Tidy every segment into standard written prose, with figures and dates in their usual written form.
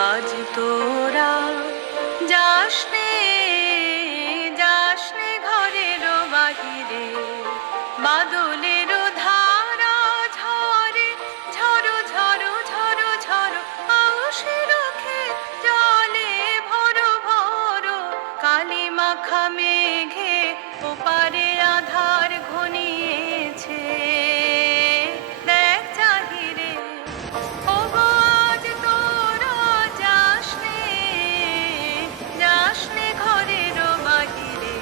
আজ তোরা যাসনে যাসনে ঘরের বাহিরে বাদলের ধারা ঝরে ঝরো ঝরো ঝরো ঝরো আউশের ক্ষেত জলে ভরো ভরো কালি মাখা মেঘে ওপারে আধার ঘনিয়েছে দেখ চাহিরে ওগো আজ তোরা যাসনে যাসনে ঘরের বাহিরে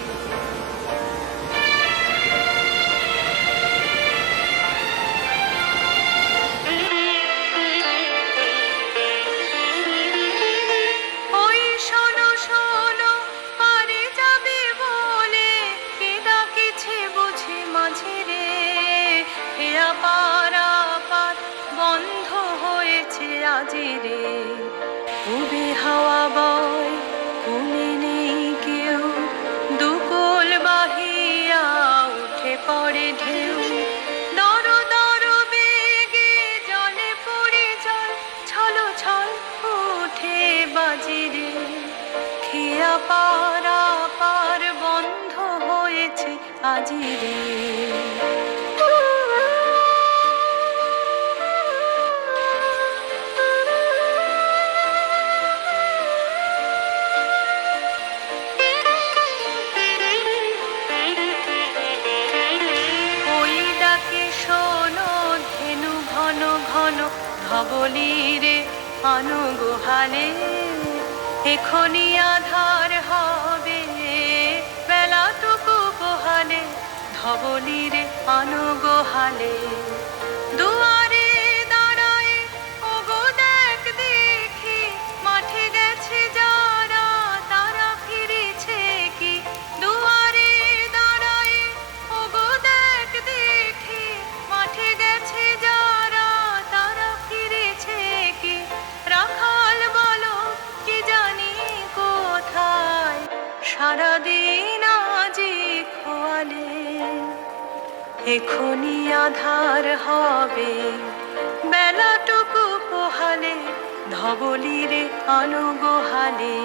ওই শোনো শোনো পারে যাবে বলে কে ডাকিছে বুঝি মাঝে রে হেয়া পারা পার বন্ধ হয়েছে আজি রে উবে হাওয়া বয় কমে নেই কেউ দুকোল বাহিয়া উঠে পড়ে ঢেউ দর দর বেগে জলে পড়ে জল ছলো ছল উঠে বাজিরে খেয়া পারা পার বন্ধ হয়েছে আজি রে ওই ডাকে শোনো ধেনু ঘন ঘন ধবলিরে অনুগোহালে এখনি আধার হবে বেলাটুকু পোহালে ধবলিরে অনুগোহালে দুয়ারে দাঁড়ায় ওগো দেখ দেখি মাঠে গেছে যারা তারা ফিরেছে কি দুয়ারে দাঁড়ায় ওগো দেখ দেখি মাঠে গেছে যারা তারা ফিরেছে কি রাখাল বলো কি জানি কোথায় সারাদিন আজি খোয়ালে এখনি আধার হবে বেলাটুকু পোহালে ধবলিরে অনুগোহালে